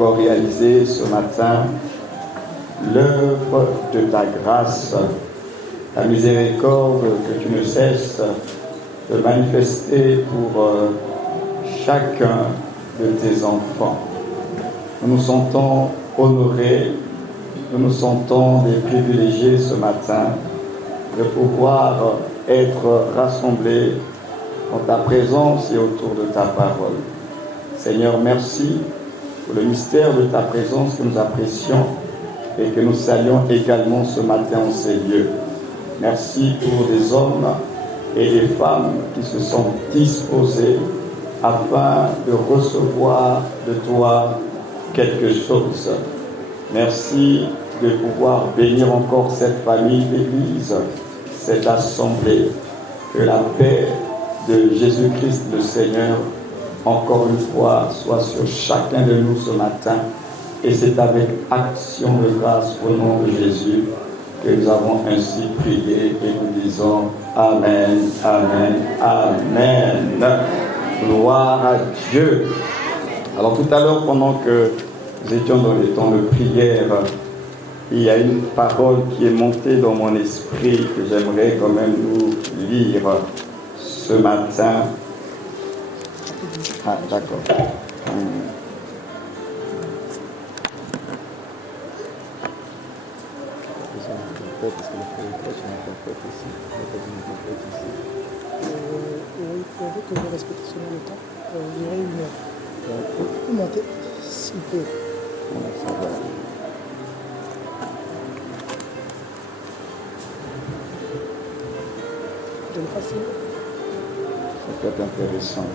encore réaliser ce matin l'œuvre de ta grâce, la miséricorde que tu ne cesses de manifester pour chacun de tes enfants. Nous nous sentons honorés, nous nous sentons des privilégiés ce matin de pouvoir être rassemblés en ta présence et autour de ta parole. Seigneur, merci pour le mystère de ta présence que nous apprécions et que nous saluons également ce matin en ces lieux. Merci pour des hommes et des femmes qui se sont disposés afin de recevoir de toi quelque chose. Merci de pouvoir bénir encore cette famille d'Église, cette assemblée. Que la paix de Jésus-Christ le Seigneur, encore une fois, soit sur chacun de nous ce matin. Et c'est avec action de grâce au nom de Jésus que nous avons ainsi prié et nous disons Amen, Amen, Amen. Gloire à Dieu. Alors tout à l'heure, pendant que nous étions dans les temps de prière, il y a une parole qui est montée dans mon esprit que j'aimerais quand même nous lire ce matin. Ah, d'accord. Oui, pourvu que vous respectez seulement le temps. Il y aurait une heure. Vous pouvez monter, s'il vous plaît. De facile. Ça peut être intéressant.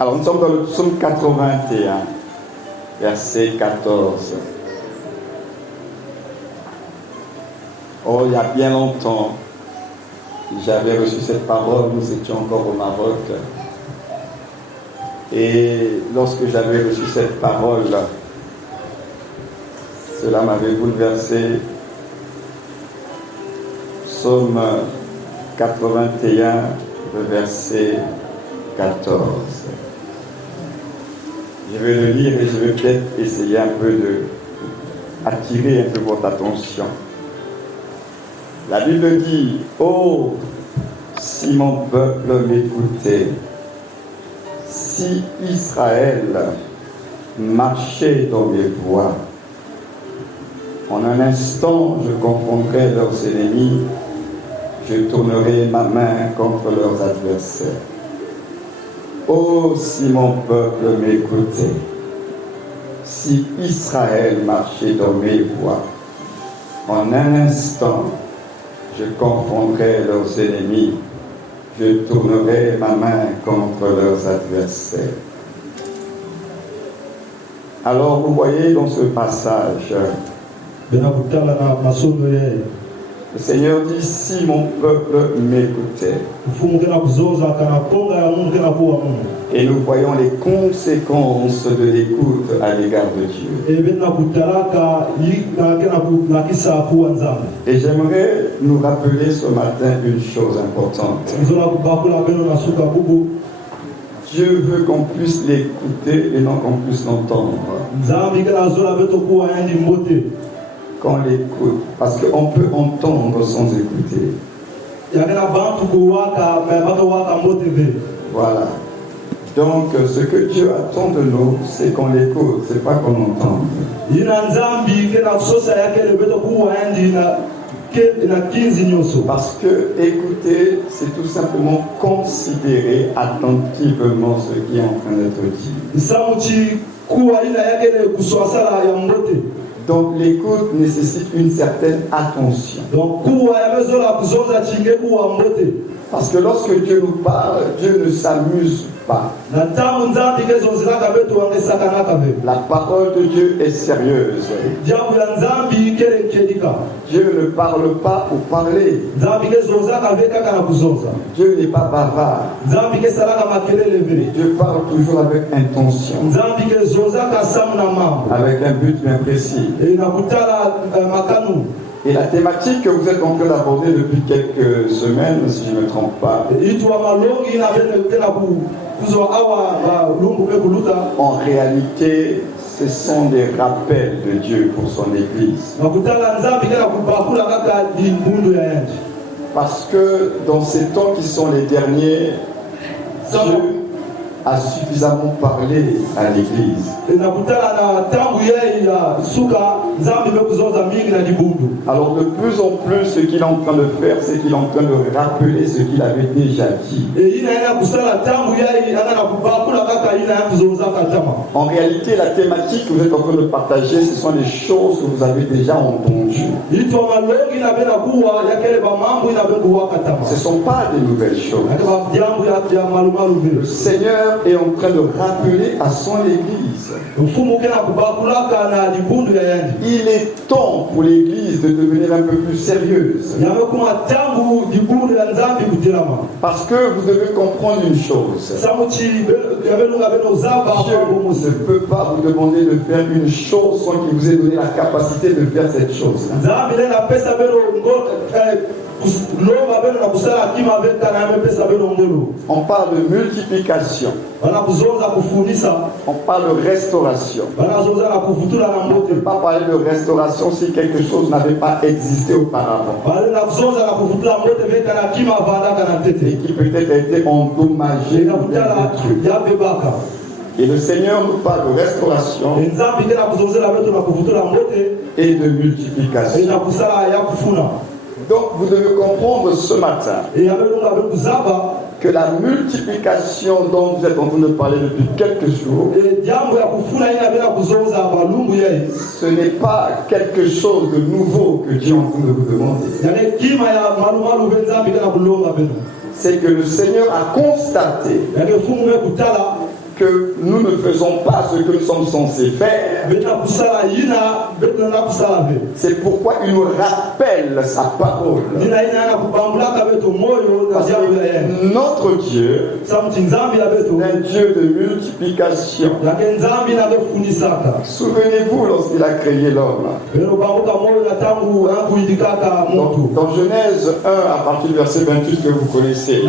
Alors, nous sommes dans le psaume 81, verset 14. Oh, il y a bien longtemps, j'avais reçu cette parole, nous étions encore au Maroc. Et lorsque j'avais reçu cette parole, cela m'avait bouleversé. Psaume 81, le verset 14. Je vais le lire et je vais peut-être essayer un peu de attirer un peu votre attention. La Bible dit, « Oh, si mon peuple m'écoutait, si Israël marchait dans mes voies, en un instant je confondrais leurs ennemis, je tournerai ma main contre leurs adversaires. Oh, si mon peuple m'écoutait, si Israël marchait dans mes voies, en un instant je confondrai leurs ennemis, je tournerai ma main contre leurs adversaires. » Alors vous voyez dans ce passage, le Seigneur dit, si mon peuple m'écoutait. Et nous voyons les conséquences de l'écoute à l'égard de Dieu. Et j'aimerais nous rappeler ce matin une chose importante. Dieu veut qu'on puisse l'écouter et non qu'on puisse l'entendre. Qu'on l'écoute, parce qu'on peut entendre sans écouter. Voilà. Donc, ce que Dieu attend de nous, c'est qu'on l'écoute, c'est pas qu'on entende. Parce que écouter, c'est tout simplement considérer attentivement ce qui est en train d'être dit. Donc l'écoute nécessite une certaine attention. Parce que lorsque Dieu nous parle, Dieu ne s'amuse pas. La parole de Dieu est sérieuse. Dieu ne parle pas pour parler. Dieu n'est pas bavard. Dieu parle toujours avec intention. Avec un but bien précis. Et la thématique que vous êtes en train d'aborder depuis quelques semaines, si je ne me trompe pas, en réalité, ce sont des rappels de Dieu pour son Église. Parce que dans ces temps qui sont les derniers, Dieu a suffisamment parlé à l'Église. Alors de plus en plus, ce qu'il est en train de faire, c'est qu'il est en train de rappeler ce qu'il avait déjà dit. En réalité, la thématique que vous êtes en train de partager, ce sont les choses que vous avez déjà entendues. Ce ne sont pas des nouvelles choses. Le Seigneur est en train de rappeler à son Église. Il est temps pour l'Église de devenir un peu plus sérieuse. Parce que vous devez comprendre une chose. Dieu ne peut pas vous demander de faire une chose sans qu'il vous ait donné la capacité de faire cette chose. On parle de multiplication. On parle de restauration. On ne peut pas parler de restauration si quelque chose n'avait pas existé auparavant. Et qui peut-être a été endommagé ou détruit. Et le Seigneur nous parle de restauration et de multiplication. Donc vous devez comprendre ce matin que la multiplication dont vous êtes en train de parler depuis quelques jours, ce n'est pas quelque chose de nouveau que Dieu est en train de vous demander. C'est que le Seigneur a constaté que nous ne faisons pas ce que nous sommes censés faire. C'est pourquoi il nous rappelle sa parole. Parce que notre Dieu est un Dieu de multiplication. Souvenez-vous lorsqu'il a créé l'homme. Dans Genèse 1, à partir du verset 28 que vous connaissez,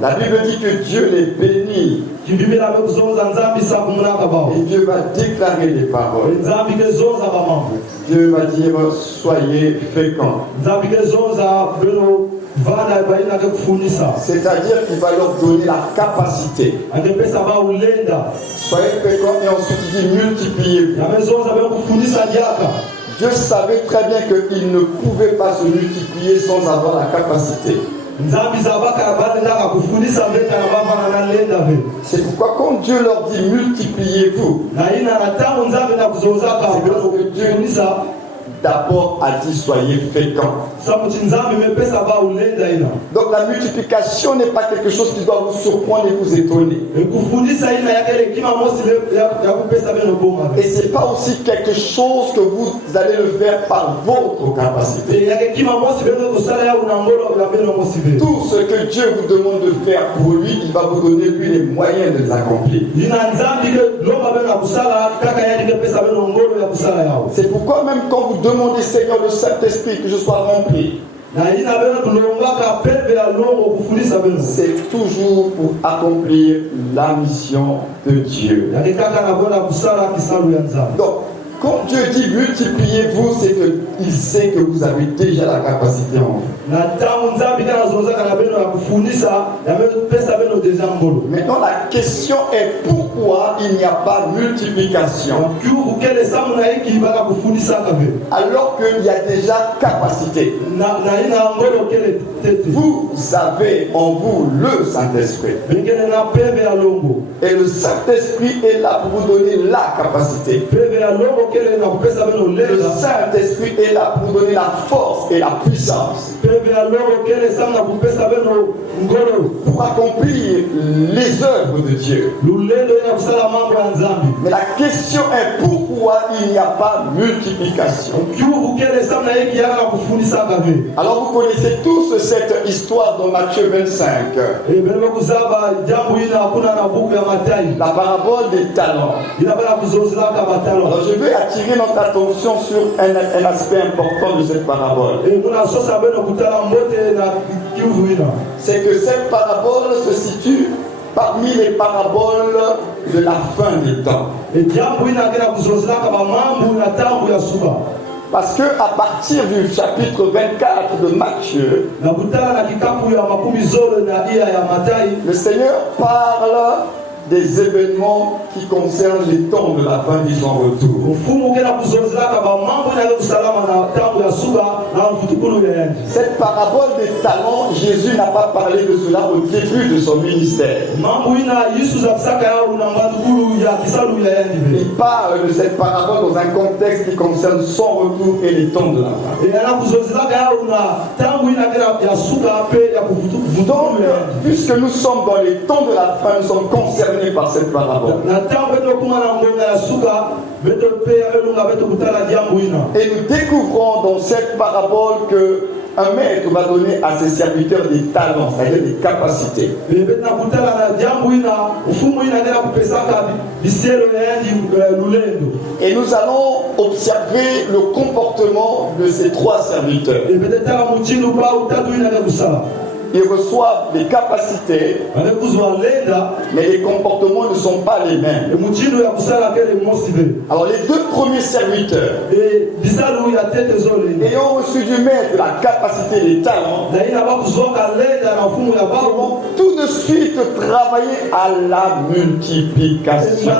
la Bible dit que Dieu les bénit. Et Dieu va déclarer des paroles. Dieu va dire soyez féconds. C'est-à-dire qu'il va leur donner la capacité. Soyez féconds et ensuite il dit multipliez-vous. Dieu savait très bien qu'il ne pouvait pas se multiplier sans avoir la capacité. C'est pourquoi quand Dieu leur dit multipliez-vous, Dieu d'abord a dit soyez féconds. Donc la multiplication n'est pas quelque chose qui doit vous surprendre et vous étonner. Et ce n'est pas aussi quelque chose que vous allez le faire par votre capacité. Tout ce que Dieu vous demande de faire pour lui, il va vous donner lui les moyens de les accomplir. C'est pourquoi même quand vous demandez Seigneur le Saint-Esprit que je sois rempli, c'est toujours pour accomplir la mission de Dieu. Donc, quand Dieu dit multipliez-vous, c'est qu'il sait que vous avez déjà la capacité en vous. Maintenant, la question est pourquoi il n'y a pas de multiplication alors qu'il y a déjà capacité. Vous avez en vous le Saint-Esprit. Et le Saint-Esprit est là pour vous donner la capacité. Le Saint-Esprit est là pour donner la force et la puissance pour accomplir les œuvres de Dieu. Mais la question est pourquoi il n'y a pas multiplication? Alors vous connaissez tous cette histoire dans Matthieu 25. La parabole des talents. Alors je veux attirer notre attention sur un aspect important de cette parabole. C'est que cette parabole se situe parmi les paraboles de la fin des temps. Parce que à partir du chapitre 24 de Matthieu, le Seigneur parle des événements qui concernent les temps de la fin de son retour. Cette parabole des talents, Jésus n'a pas parlé de cela au début de son ministère. Il parle de cette parabole dans un contexte qui concerne son retour et les temps de la fin. Donc, puisque nous sommes dans les temps de la fin, nous sommes concernés par cette parabole. Et nous découvrons dans cette parabole que un maître va donner à ses serviteurs des talents, c'est-à-dire des capacités. Et nous allons observer le comportement de ces trois serviteurs. Ils reçoivent des capacités, mais les comportements ne sont pas les mêmes. Alors les deux premiers serviteurs, ayant reçu du maître la capacité, les talents, vont tout de suite travailler à la multiplication.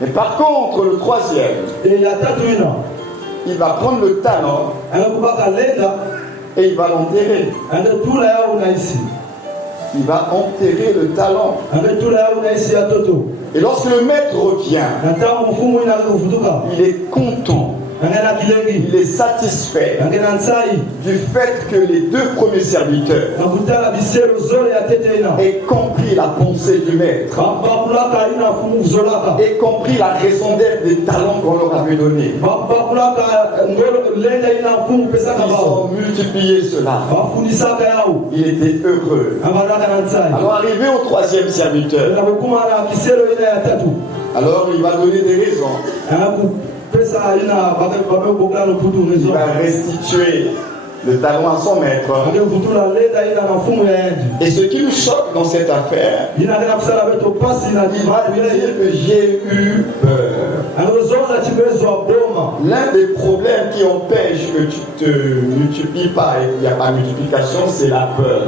Mais par contre, le troisième, il va prendre le talent et il va l'enterrer. Il va enterrer le talent. Et lorsque le maître revient, il est content. Il est satisfait du fait que les deux premiers serviteurs aient compris la pensée du maître, aient compris la raison d'être des talents qu'on leur avait donnés. Ils ont multiplié cela. Il était heureux. Alors arrivé au troisième serviteur, alors il va donner des raisons. Il va restituer le talent à son maître. Et ce qui nous choque dans cette affaire, il va dire que j'ai eu peur. L'un des problèmes qui empêche que tu te multiplies pas et qu'il n'y a pas de multiplication, c'est la peur.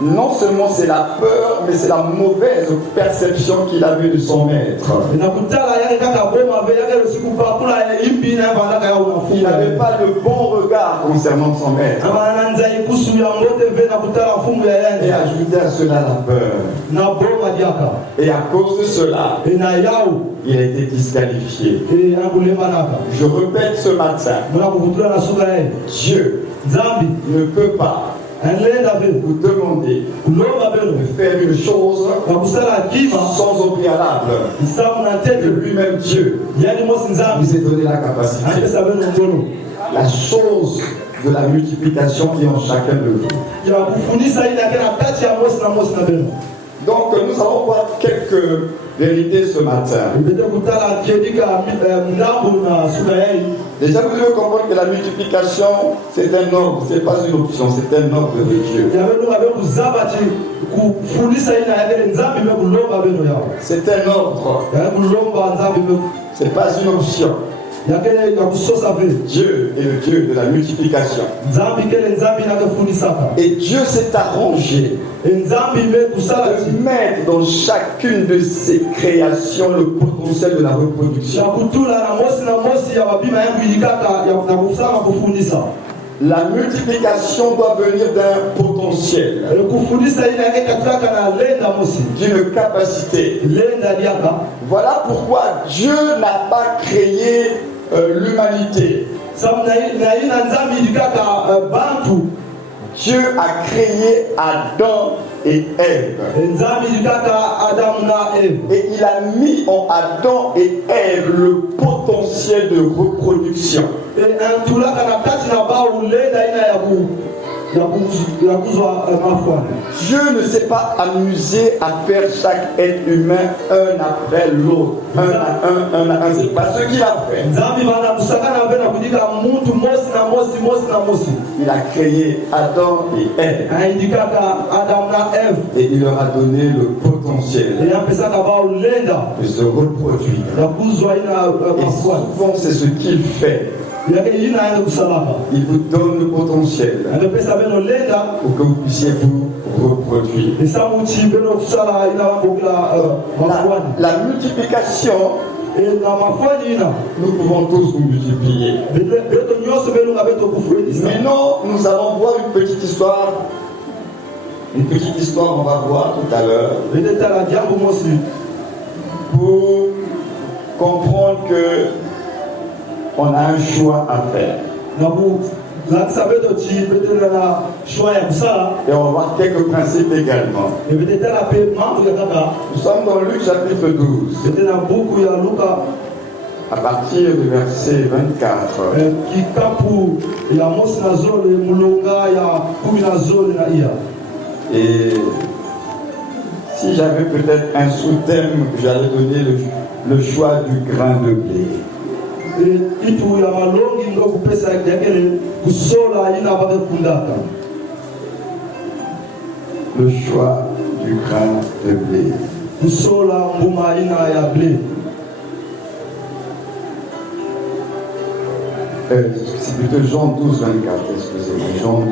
Non seulement c'est la peur, mais c'est la mauvaise perception qu'il avait de son maître. Il n'avait pas le bon regard concernant son maître. Et ajouter à cela la peur. Et à cause de cela, il a été disqualifié. Je répète ce matin, Dieu ne peut pas vous demander de faire une chose sans au préalable que lui-même Dieu vous ait donné la capacité. La chose de la multiplication qui est en chacun de vous. Donc nous allons voir quelques vérités ce matin. Déjà vous devez comprendre que la multiplication c'est un ordre, c'est pas une option, c'est un ordre de Dieu. C'est un ordre. C'est pas une option. Dieu est le Dieu de la multiplication. Et Dieu s'est arrangé de mettre dans chacune de ses créations le potentiel de la reproduction. La multiplication doit venir d'un potentiel, d'une capacité. Voilà pourquoi Dieu n'a pas créé l'humanité. Dieu a créé Adam et Ève. Et il a mis en Adam et Ève le potentiel de reproduction. Dieu ne s'est pas amusé à faire chaque être humain un après l'autre. Un à un. C'est pas ce qu'il a fait. Il a créé Adam et Ève. Et il leur a donné le potentiel de se reproduire. Et souvent, c'est ce qu'il fait. Il vous donne le potentiel pour que vous puissiez vous reproduire. La multiplication, nous pouvons tous nous multiplier. Maintenant, nous allons voir une petite histoire. Une petite histoire, on va voir tout à l'heure. Pour comprendre que on a un choix à faire. Et on va voir quelques principes également. Nous sommes dans Luc chapitre 12. À partir du verset 24. Et si j'avais peut-être un sous-thème, j'allais donner le choix du grain de blé. Le choix du grain de blé. C'est plutôt Jean 12, 24, excusez-moi, Jean 12.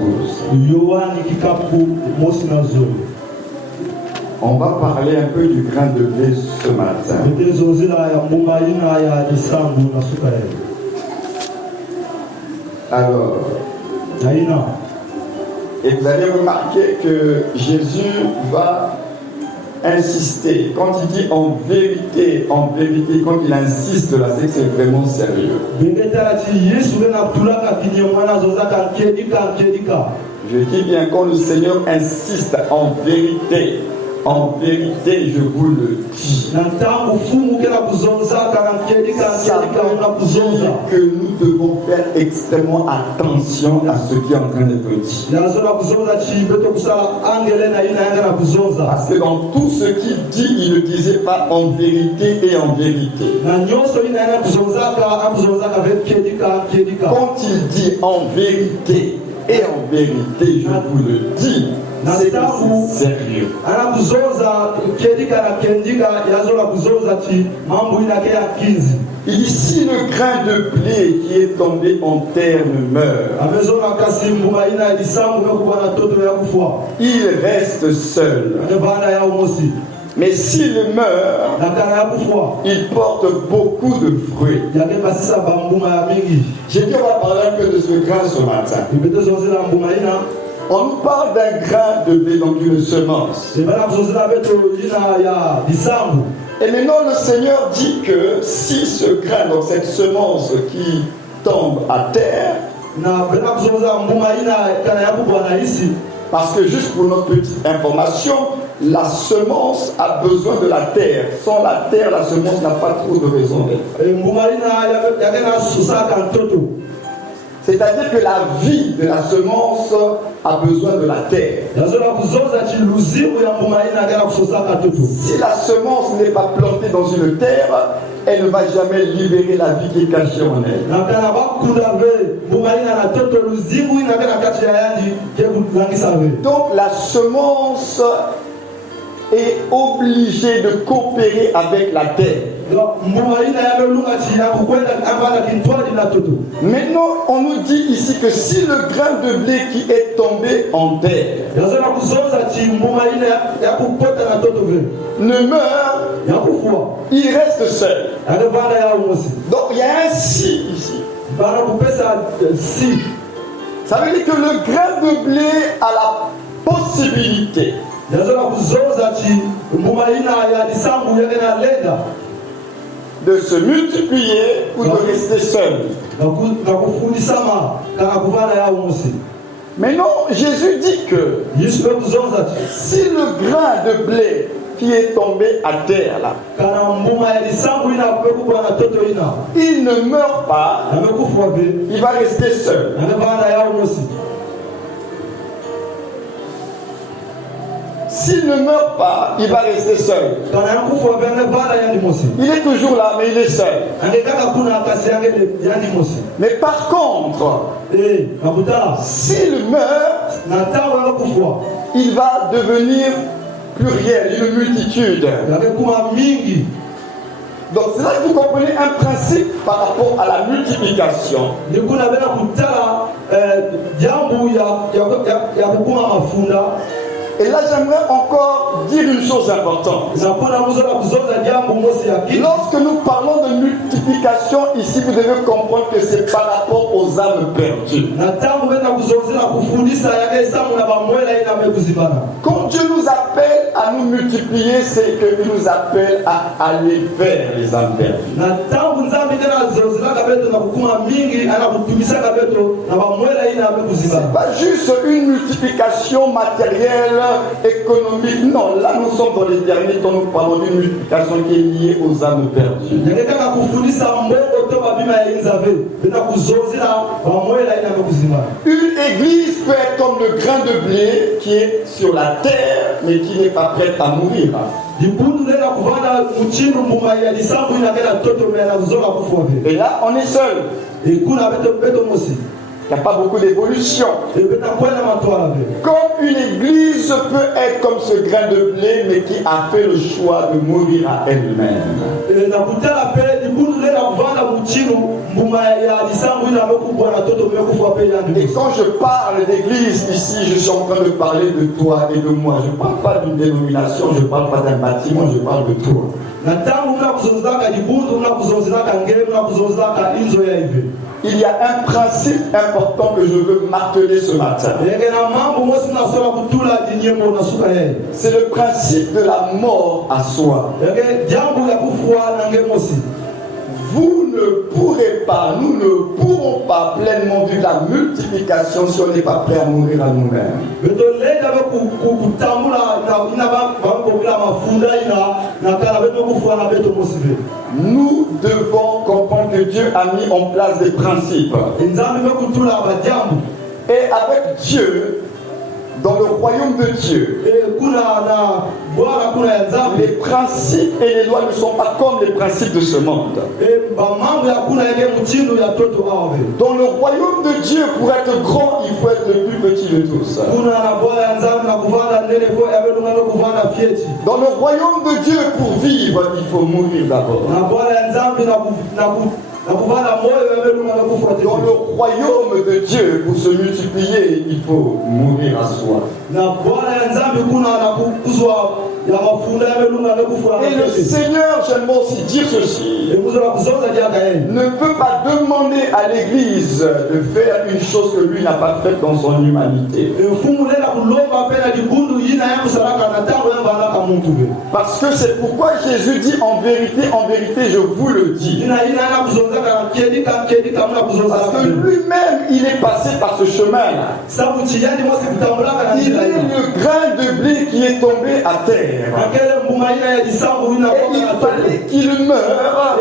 On va parler un peu du grain de blé ce matin. Alors, et vous allez remarquer que Jésus va insister. Quand il dit en vérité, quand il insiste là, c'est que c'est vraiment sérieux. Je dis bien, quand le Seigneur insiste en vérité, je vous le dis. Ça veut dire que nous devons faire extrêmement attention à ce qui est en train d'être dit. Parce que dans tout ce qu'il dit, il ne disait pas en vérité et en vérité. Quand il dit en vérité et en vérité, je vous le dis, c'est sérieux. Il dit si le grain de blé qui est tombé en terre meurt, il reste seul. Mais s'il meurt, il porte beaucoup de fruits. J'ai dit on va parler un peu de ce grain ce matin. On nous parle d'un grain de blé, donc d'une semence. Et maintenant le Seigneur dit que si ce grain, donc cette semence qui tombe à terre, parce que juste pour notre petite information, la semence a besoin de la terre. Sans la terre, la semence n'a pas trop de raison d'être. C'est-à-dire que la vie de la semence a besoin de la terre. Si la semence n'est pas plantée dans une terre, elle ne va jamais libérer la vie qui est cachée en elle. Donc la semence est obligée de coopérer avec la terre. Maintenant, on nous dit ici que si le grain de blé qui est tombé en terre ne meurt, il reste seul. Donc il y a un si ici. Ça veut dire que le grain de blé a la possibilité de se multiplier ou de rester seul. Mais non, Jésus dit que si le grain de blé qui est tombé à terre là, il ne meurt pas, il va rester seul. S'il ne meurt pas, il va rester seul. Il est toujours là, mais il est seul. Mais par contre, s'il meurt, il va devenir pluriel, une multitude. Donc c'est là que vous comprenez un principe par rapport à la multiplication. Et là, j'aimerais encore dire une chose importante. Lorsque nous parlons de multiplication, ici, vous devez comprendre que c'est par rapport aux âmes perdues. Quand Dieu nous appelle à nous multiplier, c'est qu'il nous appelle à aller vers les âmes perdues. C'est pas juste une multiplication matérielle, économique. Non, là nous sommes dans les derniers temps, nous parlons d'une multiplication qui est liée aux âmes perdues. Une église peut être comme le grain de blé qui est sur la terre mais qui n'est pas prête à mourir. Et là on est seul. Il n'y a pas beaucoup d'évolution. Comme une église peut être comme ce grain de blé, mais qui a fait le choix de mourir à elle-même. Et quand je parle d'église ici, je suis en train de parler de toi et de moi. Je ne parle pas d'une dénomination, je ne parle pas d'un bâtiment, je parle de toi. Il y a un principe important que je veux marteler ce matin. C'est le principe de la mort à soi. Vous ne pourrez pas, nous ne pourrons pas pleinement vivre la multiplication si on n'est pas prêt à mourir à nous-mêmes. Nous devons comprendre que Dieu a mis en place des principes. Et avec Dieu, dans le royaume de Dieu, les principes et les lois ne sont pas comme les principes de ce monde. Dans le royaume de Dieu, pour être grand, il faut être le plus petit de tous. Dans le royaume de Dieu, pour vivre, il faut mourir d'abord. Dans le royaume de Dieu, pour se multiplier, il faut mourir à soi. Et le Seigneur, j'aimerais aussi dire ceci, ne peut pas demander à l'Église de faire une chose que lui n'a pas faite dans son humanité. Parce que c'est pourquoi Jésus dit en vérité, je vous le dis. Parce que lui-même, il est passé par ce chemin-là. Il est le grain de blé qui est tombé à terre. Et il fallait qu'il meure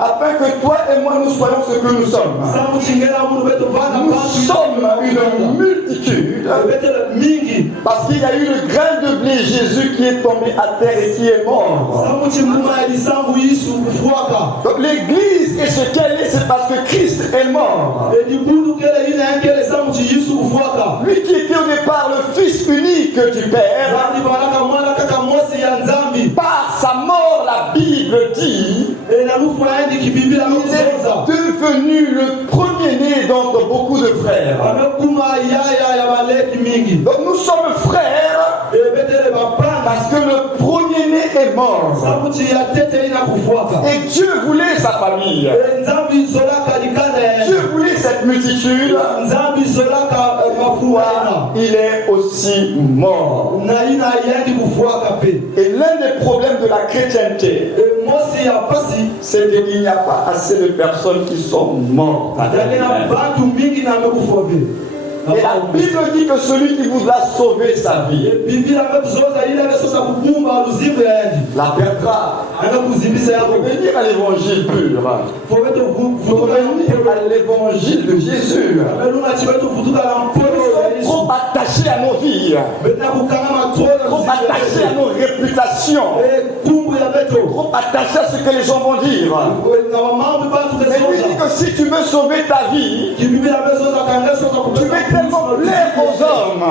afin que toi et moi nous soyons ce que nous sommes. Nous sommes une multitude parce qu'il y a eu le grain de blé Jésus qui est tombé à terre et qui est mort. Donc l'église est ce qu'elle est, c'est parce que Christ est mort. Lui qui était au départ le Fils unique du Père, par sa mort, la Bible dit, il est devenu le premier-né d'entre beaucoup de frères. Donc nous sommes frères parce que le premier-né est mort. Et Dieu voulait sa famille. Dieu voulait cette multitude. Il est aussi mort. Et l'un des problèmes de la chrétienté, c'est qu'il n'y a pas assez de personnes qui sont mortes. Et la Bible dit que celui qui vous a sauvé sa vie la perdra. Revenir à l'évangile pur. Revenir à l'évangile de Jésus. Nous sommes trop attachés à nos vies, trop attachés à nos réputations, trop attachés à ce que les gens vont dire. Mais lui dit que si tu veux sauver ta vie, tu veux tellement plaire aux hommes,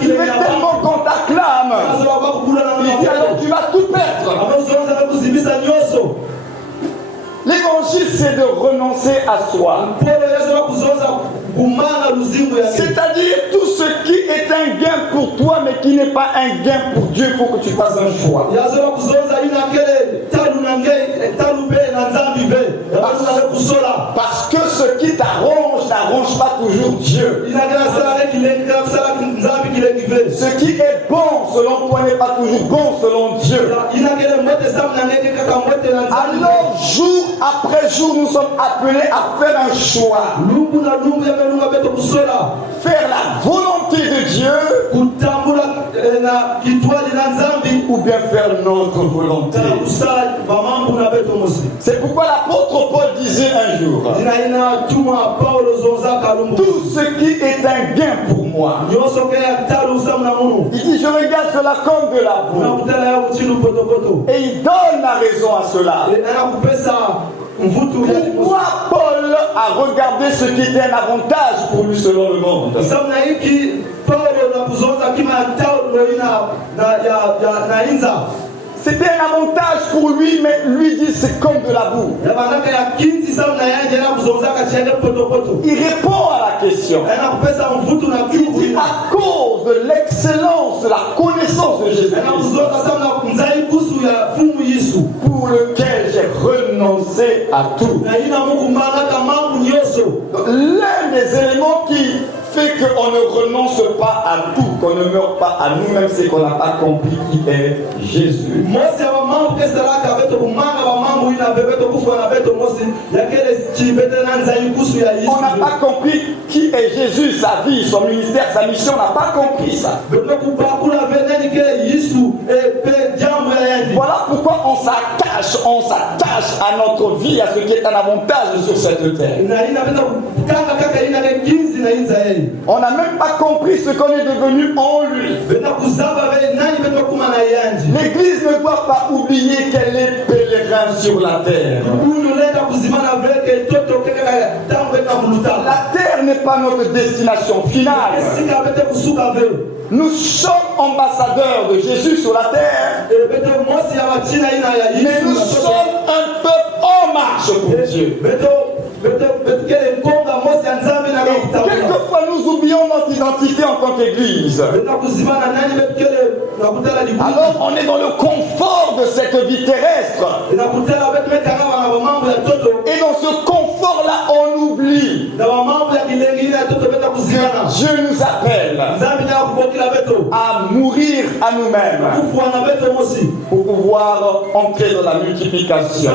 tu veux tellement qu'on t'acclame, il dit alors tu vas tout perdre. L'évangile, c'est de renoncer à soi. C'est-à-dire tout ce qui est un gain pour toi, mais qui n'est pas un gain pour Dieu, pour que tu fasses un choix. Parce que ce qui t'arrange n'arrange pas toujours Dieu. Ce qui est bon selon toi n'est pas toujours bon selon Dieu. Alors jour après jour, nous sommes appelés à faire un choix. Faire la volonté de Dieu ou bien faire notre volonté. C'est pourquoi l'apôtre Paul disait un jour: tout ce qui est un gain pour moi. Il dit: je regarde cela comme de la boue. Et il donne la raison à cela. Pourquoi Paul a regardé ce qui était un avantage pour lui selon le monde? C'était un avantage pour lui, mais lui dit c'est comme de la boue. Il répond à la question. Il dit à cause de l'excellence, de la connaissance de Jésus-Christ, pour lequel j'ai renoncé à tout. L'un des éléments qui fait qu'on ne renonce pas à tout, qu'on ne meurt pas à nous-mêmes, c'est qu'on n'a pas compris qui est Jésus. On n'a pas compris qui est Jésus, sa vie, son ministère, sa mission, on n'a pas compris ça. Voilà pourquoi on s'attache à notre vie, à ce qui est un avantage sur cette terre. On n'a même pas compris ce qu'on est devenu en lui. L'Église ne doit pas oublier qu'elle est pèlerin sur la terre. La terre n'est pas notre destination finale. Nous sommes ambassadeurs de Jésus sur la terre. Mais nous sommes un peuple en marche pour Dieu. Quelquefois nous oublions notre identité en tant qu'Église. Alors on est dans le confort de cette vie terrestre. Et dans ce confort-là, on oublie que Dieu nous appelle à mourir à nous-mêmes pour pouvoir entrer dans la multiplication.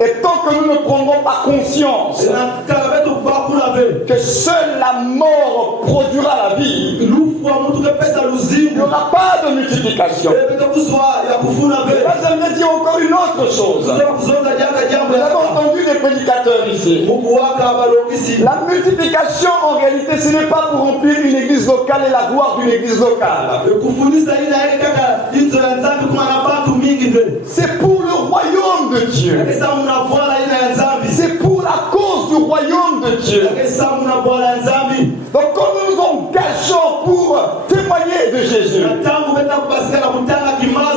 Et tant que nous ne prendrons pas conscience que seule la mort produira la vie, il n'y aura pas de multiplication. Et là, j'aimerais dire encore une autre chose. Nous avons entendu des prédicateurs ici. La multiplication, en réalité, ce n'est pas pour remplir une église locale et la gloire d'une église locale. C'est pour le royaume de Dieu. C'est pour la cause du royaume de Dieu. Donc quand nous nous engageons pour témoigner de Jésus,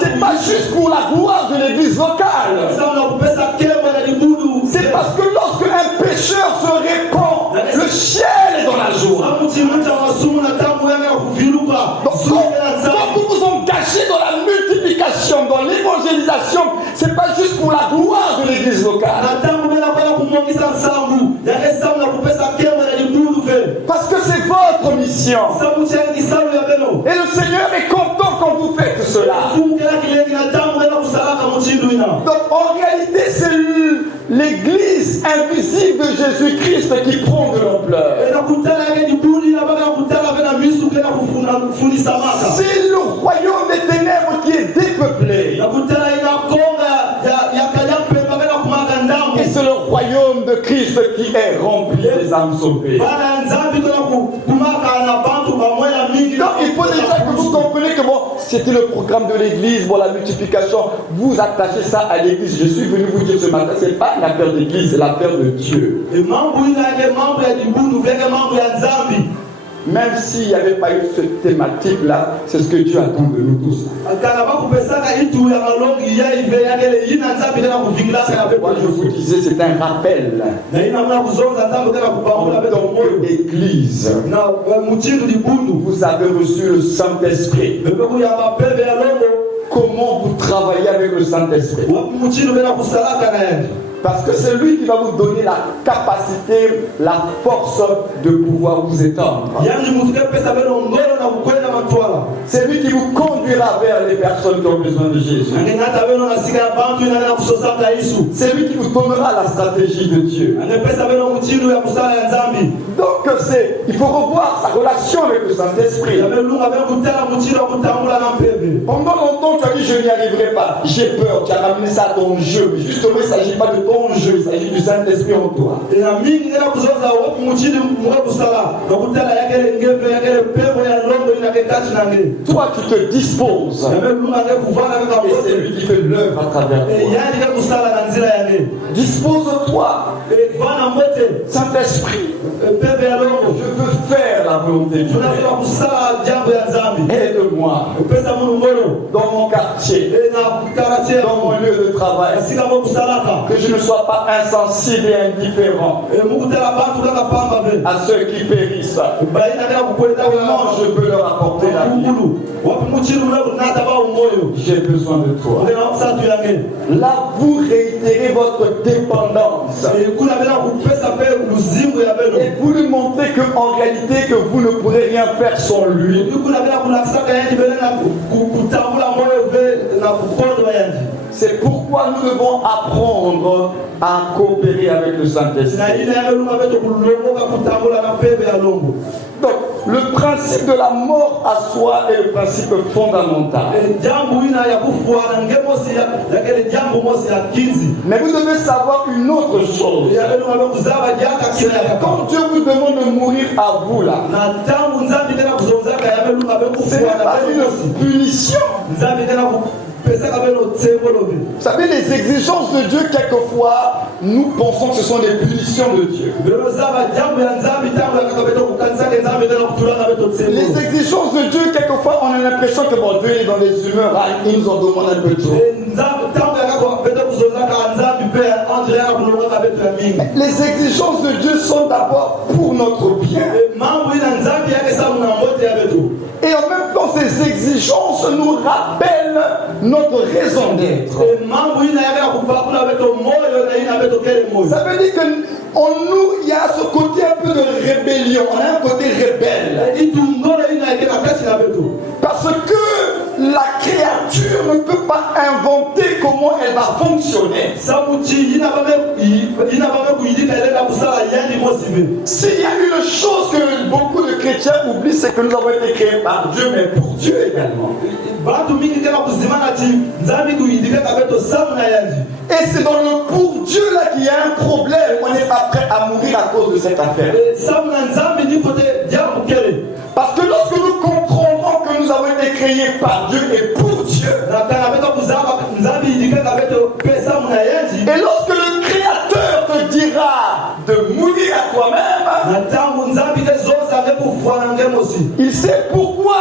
c'est pas juste pour la gloire de l'église locale. C'est parce que lorsque un pécheur se répand, le ciel est dans la joie. Donc quand vous vous engagez dans la multiplication, dans l'évangélisation, l'évangélisation, ce n'est pas juste pour la gloire de l'église locale. Parce que c'est votre mission. Et le Seigneur est content quand vous faites cela. Donc en réalité, c'est l'église invisible de Jésus-Christ qui prend de l'ampleur. C'est le royaume des ténèbres qui est dépeuplé. Et c'est le royaume de Christ qui est rempli des âmes sauvées. Donc il faut déjà que vous compreniez que bon, c'était le programme de l'église, bon, la multiplication. Vous attachez ça à l'église. Je suis venu vous dire ce matin, ce n'est pas une affaire d'église, c'est l'affaire de Dieu. Même s'il n'y avait pas eu cette thématique-là, c'est ce que Dieu attend de nous tous. Moi, je vous disais, c'est un rappel. En tant qu'Église, vous avez reçu le Saint-Esprit. Comment vous travaillez avec le Saint-Esprit? Parce que c'est lui qui va vous donner la capacité, la force de pouvoir vous étendre. C'est lui qui vous conduira vers les personnes qui ont besoin de Jésus. C'est lui qui vous donnera la stratégie de Dieu. Donc il faut revoir sa relation avec le Saint-Esprit. Pendant longtemps, tu as dit je n'y arriverai pas. J'ai peur, tu as ramené ça à ton jeu. Mais justement, il ne s'agit pas de ton jeu, il s'agit du Saint-Esprit en toi. Toi, tu te disposes. Et c'est lui qui fait l'œuvre à travers toi. Dispose-toi. Saint-Esprit, je veux faire la volonté de Dieu. Aide-moi dans mon quartier, dans mon lieu de travail, que je ne sois pas insensible et indifférent à ceux qui périssent. Comment je peux leur apporter la vie? J'ai besoin de toi. Là, vous réitérez votre dépendance. Et vous lui montrez qu'en réalité, que vous ne pourrez rien faire sans lui. C'est pourquoi nous devons apprendre à coopérer avec le Saint-Esprit. Donc, le principe de la mort à soi est le principe fondamental. Mais vous devez savoir une autre chose. Quand Dieu vous demande de mourir à vous là, ce n'est pas une punition. Vous savez, les exigences de Dieu, quelquefois, nous pensons que ce sont des punitions de Dieu. Les exigences de Dieu, quelquefois, on a l'impression que bon, Dieu est dans les humeurs, il nous en demande un peu trop. Les exigences de Dieu sont d'abord pour notre bien. Et en même temps, ces exigences nous rappellent notre raison d'être. Ça veut dire qu'en nous, il y a ce côté un peu de rébellion. On a un côté rebelle. Parce que la créature ne peut pas inventer comment elle va fonctionner. S'il y a une chose que beaucoup de chrétiens oublient, c'est que nous avons été créés par Dieu, mais pour Dieu également. Et c'est dans le pour Dieu là qu'il y a un problème. On n'est pas prêt à mourir à cause de cette affaire. Parce que lorsque nous comprendrons que nous avons été créés par Dieu et pour Dieu, et lorsque le Créateur te dira de mourir à toi-même, il sait pourquoi.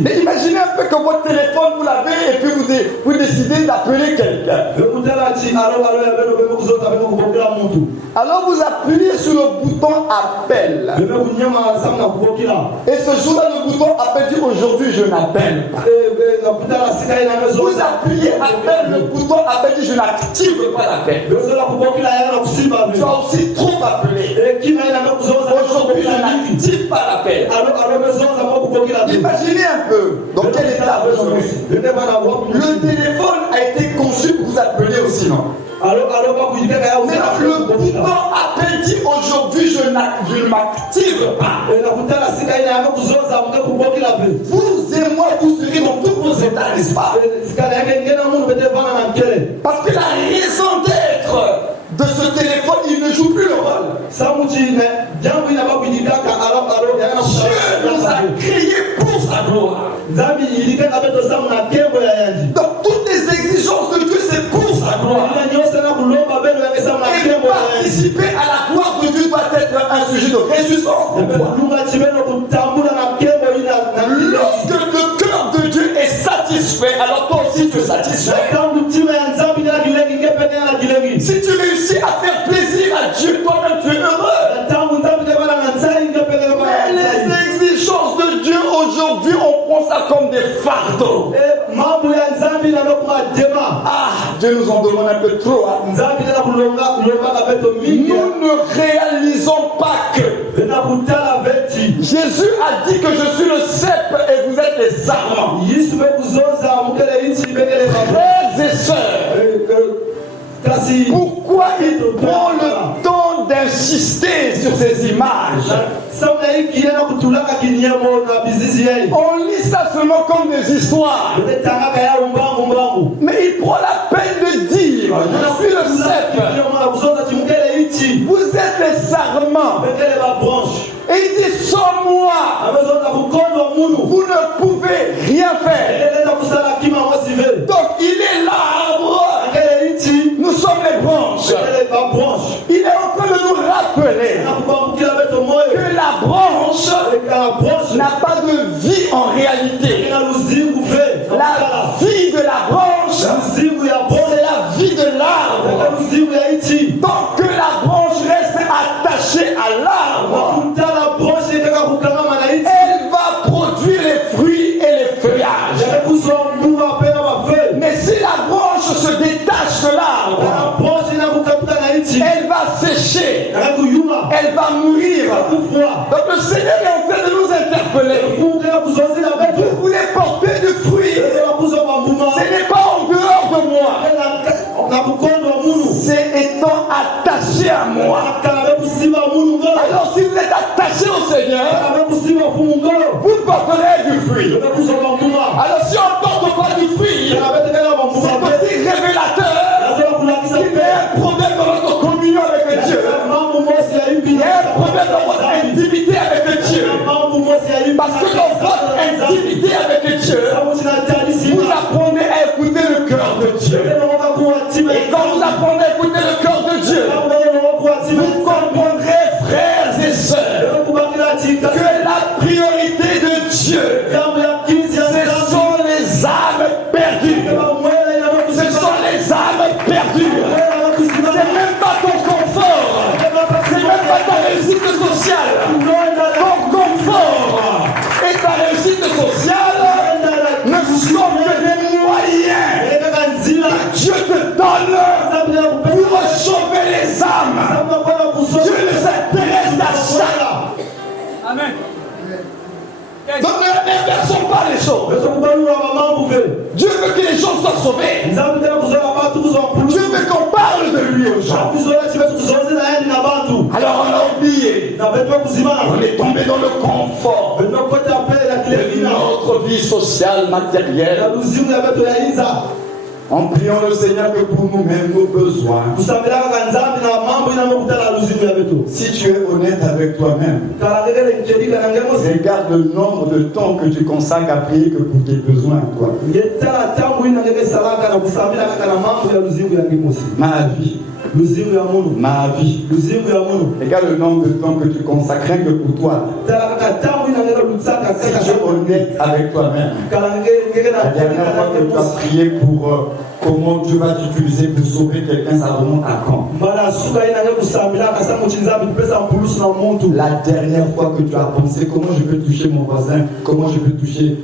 Mais imaginez un peu que votre téléphone vous l'avez et puis vous décidez d'appeler quelqu'un. Alors vous appuyez sur le bouton appel. Et ce jour-là, le bouton appel dit aujourd'hui je n'appelle pas. Vous appuyez appel, le bouton appel dit je n'active pas l'appel. Tu as aussi trop appelé. Aujourd'hui je n'active pas l'appel. Imaginez un peu dans quel état vous êtes. Le téléphone a été conçu pour vous appeler aussi, non? Mais le bouton appel dit aujourd'hui je ne m'active pas. Vous et moi, vous serez dans tous vos états, n'est-ce pas? Parce que la raison d'être de ce téléphone, il ne joue plus le rôle. Dieu nous a créés pour sa gloire. Donc toutes les exigences de Dieu, c'est pour sa gloire. Et participer à la gloire de Dieu doit être un sujet de réjouissance. Lorsque le cœur de Dieu est satisfait, alors toi aussi tu es satisfait. Si tu réussis à faire plaisir à Dieu, toi-même tu es heureux. Mais les exigences de Dieu aujourd'hui, on prend ça comme des fardeaux. Ah, Dieu nous en demande un peu trop. Hein? Nous ne réalisons pas que Jésus a dit que je suis le cep et vous êtes les sarments. Frères et sœurs, pourquoi il prend le temps d'insister sur ces images? On lit ça seulement comme des histoires. Mais il prend la peine de dire je suis le cep, vous êtes les sarments. Et il dit sans moi vous ne pouvez rien faire. Donc il est l'arbre, nous sommes les branches. Il est en train de nous rappeler que la branche n'a pas de vie en réalité. La vie de la branche, c'est la vie de l'arbre. Tant que la branche reste attachée à l'arbre, elle va produire les fruits et les feuillages. Mais si la branche se détache de l'arbre, elle va sécher, elle va mourir. Donc le Seigneur est en train de nous interpeller. Vous voulez porter du fruit, ce n'est pas en dehors de moi, c'est étant attaché à moi. Alors si vous êtes attaché au Seigneur, vous porterez du fruit. Alors si on ne porte pas du fruit, c'est aussi révélateur qu'il y a un problème dans notre communion avec Dieu. Il y a un problème dans votre intimité avec Dieu. Parce que dans votre intimité avec Dieu, vous apprenez à écouter le cœur de Dieu. Et quand vous apprenez à écouter le cœur de Dieu, vous comprendrez, frères et sœurs, que la priorité de Dieu, ce sont les âmes perdues. Ce sont les âmes perdues. C'est même pas ton confort. C'est même pas ta réussite sociale. Ton confort et ta réussite sociale ne sont que des moyens que Dieu te donne pour sauver les âmes. Dieu ne s'intéresse qu'à ça. Amen. Donc n'inversons pas les choses. Dieu veut que les gens soient sauvés. Dieu veut qu'on parle de lui aux gens. Alors on a oublié. On est tombé dans le confort de notre vie sociale, matérielle. En priant le Seigneur que pour nous-mêmes, nos besoins. Si tu es honnête avec toi-même, regarde le nombre de temps que tu consacres à prier que pour tes besoins, toi. Ma vie, luzingu ya munhu ma vie. luzingu ya munhu Regarde le nombre de temps que tu consacres rien que pour toi. tala kaka ntango inangeka lutsaka Si tu es honnête avec toi-même, kala ngeke la dernière fois que tu as prié pour comment Dieu va t'utiliser pour sauver quelqu'un, ça remonte à quand? mbala suka inange kusambila kasa muchinzabi kupesa mpulusu na muntu La dernière fois que tu as pensé comment je peux toucher mon voisin, comment je peux toucher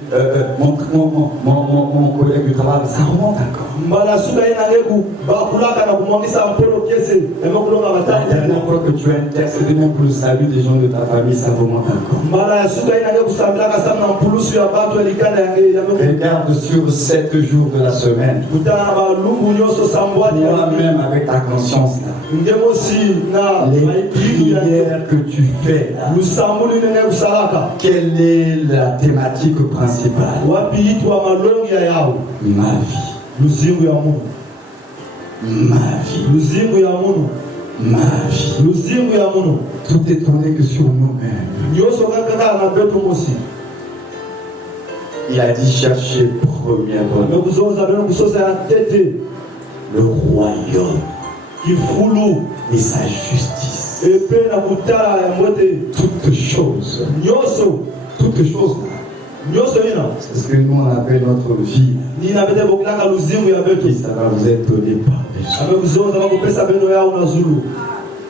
mon collègue du travail, ça remonte encore. mbala suka inange kubakulaka na kumwangisa mpolo kese emekulonga La batatu dernière fois que tu as intercédé même pour le salut des gens de ta famille, ça remonte encore. mbala suka inange kusambila kasa na mpulusu ya batu elikana yange Regarde sur 7 jours de la semaine. kutana na balumbu nyonso sambwani Toi-même avec ta conscience là. ngemosi na Les maipilu ya prières que tu fais là. lusambuli nene kusalaka Quelle est la thématique principale? wapi itwa malongi ya yawo Ma vie. luzingu ya munhu Ma vie. luzingu ya munhu Ma vie. luzingu ya munhu Tout est tourné que sur nous-mêmes. nyonso kakaka na beto mosi Il a dit chercher premièrement mekuzonza beno kusosa ya tete le royaume kifulu et sa justice. epe na kutala ya mbote Toutes choses. nyonso Toutes choses. nyonso ina C'est ce que nous on appelle notre vie. nina bete bokulaka luzingu ya beto Et ça va vous être donné par des gens. amekuzonza bakupesa beno yawo na zulu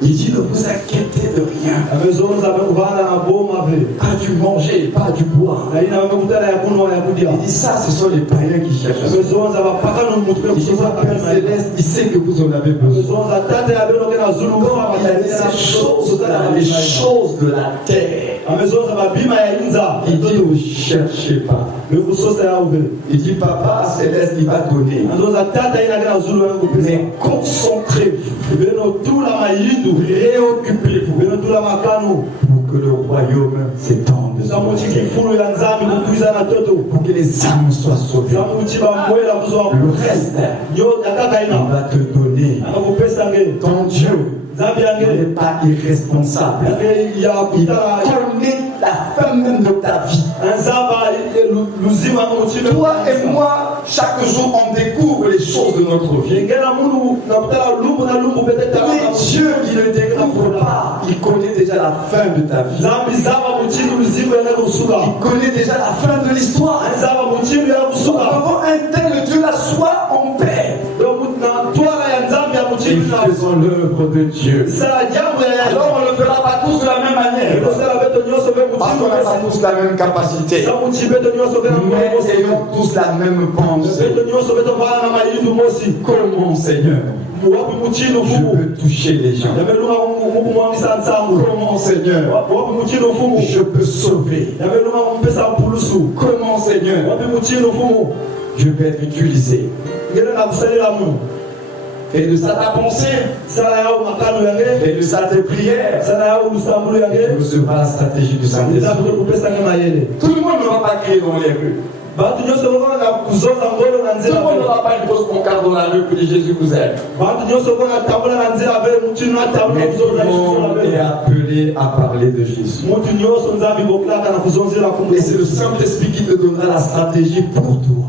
Il dit ne vous inquiétez de rien. amezonza amekuvana na boma ve Pas du manger, pas du boire. na ina amekutala ya kunwa ya kudia Il dit ça, ce sont les païens qui cherchent ça. amezonza bapakano mutu Il dit bekusosa votre Père Céleste, il sait que vous en avez besoin. amezonza tate ya beno ke na zulu Quand il a dit ces choses-là, les choses de la terre, amezonza babima ya inza il dit ne cherchez pas. bekusosa yawo ve Il dit Papa Céleste, il va donner. amezonza tata ina ke na zulu amekupesa Mais concentrez-vous, beno tula mayindu préoccupez-vous beno tula makano pour que le royaume s'étende sur la samuti terre. kifulu ya nzambi kukuiza na toto Pour que les âmes soient sauvées. samuti bamwela kuzwa Le reste, nyo yakaka il ina va te donner. akakupesa nge Ton Dieu nzambi n'est yange pas irresponsable. yange ya Il kutala connaît la fin même de ta vie. nzamba luzima mutima Toi et moi, chaque jour, on découvre les choses de notre vie. ngena munhu nakutala lumbu na lumbu peut-être Mais Dieu, il ne découvre pas. Il connaît déjà la fin de ta vie. nzambi zaba mutima luzimu yana kusuka Il connaît déjà la fin de l'histoire. nzaba mutima yana kusuka Avant un tel Dieu, la soit en paix. donc na twala ya nzambi ya Et mutima faisons l'œuvre de Dieu. sala jambo ya Alors, on ne le fera pas tous de la même manière. kosala beto nyonso be Parce qu'on n'a pas mutima tous la même capacité. sa mutima beto nyonso be na Mais mosi ayons tous la même pensée. beto nyonso beto vala na mayindu mosi Comment, Seigneur, wapi muchino je fumu peux toucher les gens? yamelunga mukumwamisa nsangu Comment, Seigneur, wapi muchino fumu je peux sauver? yamelunga mumpesa mpulusu Comment, Seigneur, wapi muchino fumu je peux être utilisé? ngena na kusalela munhu Fais de ça ta pensée, sala yao makano yange fais de ça tes prières. sala yao lusambulu Et yange tu recevras la stratégie du Saint-Esprit. nzambe kupesa nge mayele Tout le monde ne va pas crier dans les rues. bantu nyonso bakona na kuzoza ngolo na Tout le nzela monde n'aura pas une grosse pancarte dans la rue pour dire Jésus vous aime. bantu nyonso bakona tambola na nzela ve muchino atambola Mais tout kuzoza le monde est appelé à parler de Jésus. mutu nyonso nzambe bokulaka na kuzonzela Et c'est le Saint-Esprit qui te donnera la stratégie pour toi.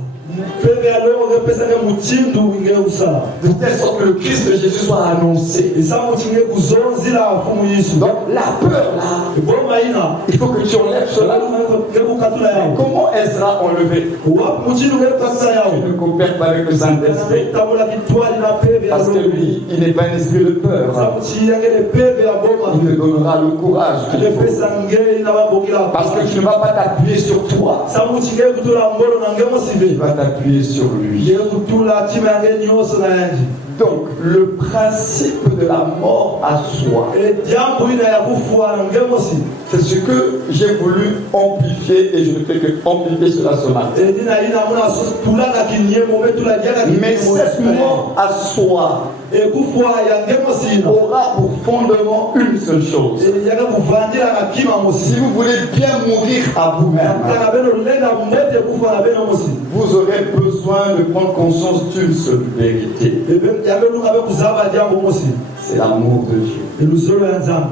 peve ya leo ngepesa nge muchindu nge usala De telle sorte que le Christ de Jésus soit annoncé. esa muchi nge kuzonzila fumu yisu Donc la peur là, boma ina il faut que tu enlèves cela. nge kukatula yao Comment elle sera enlevée? wapi muchindu nge kukatula yao Tu ne coopères pas avec le Saint-Esprit. tambola kitwali na peve ya Parce que leo lui, il n'est pas un esprit de peur. samuchi yange ne peve ya boma Il te donnera le courage qu'il faut. ngepesa nge ina babokila Parce que tu ne vas pas t'appuyer sur toi. samuchi nge kutula ngolo na nge Tu mosive vas t'appuyer sur lui. nge kutula tima yange nyonso na yanji Donc, le principe de la mort à soi, jambo ina ya kufuana nge mosi c'est ce que j'ai voulu amplifier et je ne fais que amplifier cela ce matin. edina ina muna tulaka kinyemo be tuladiaka Mais cette mort à soi ekufuana ya nge mosi ina aura pour fondement une seule chose. yaka kuvandila na kima mosi Si vous voulez bien mourir à vous-même, kana beno lenga mbete kufuana beno mosi vous aurez besoin de prendre conscience d'une seule vérité. yabelunga be kuzaba jambo mosi C'est l'amour de Dieu eluzolo ya nzambe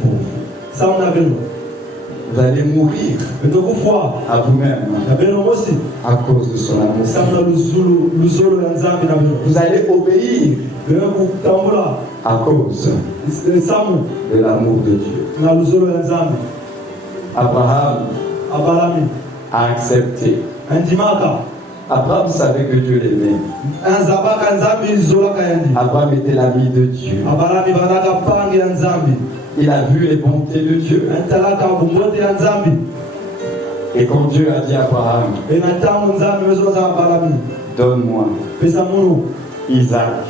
pour vous. samuna beno Vous allez mourir à vous-même à cause de son amour. Vous allez obéir à cause de l'amour de Dieu. Abraham a accepté. Abraham savait que Dieu l'aimait. Abraham était l'ami de Dieu. Il a vu les bontés de Dieu. Et quand Dieu a dit à Abraham, donne-moi Isaac,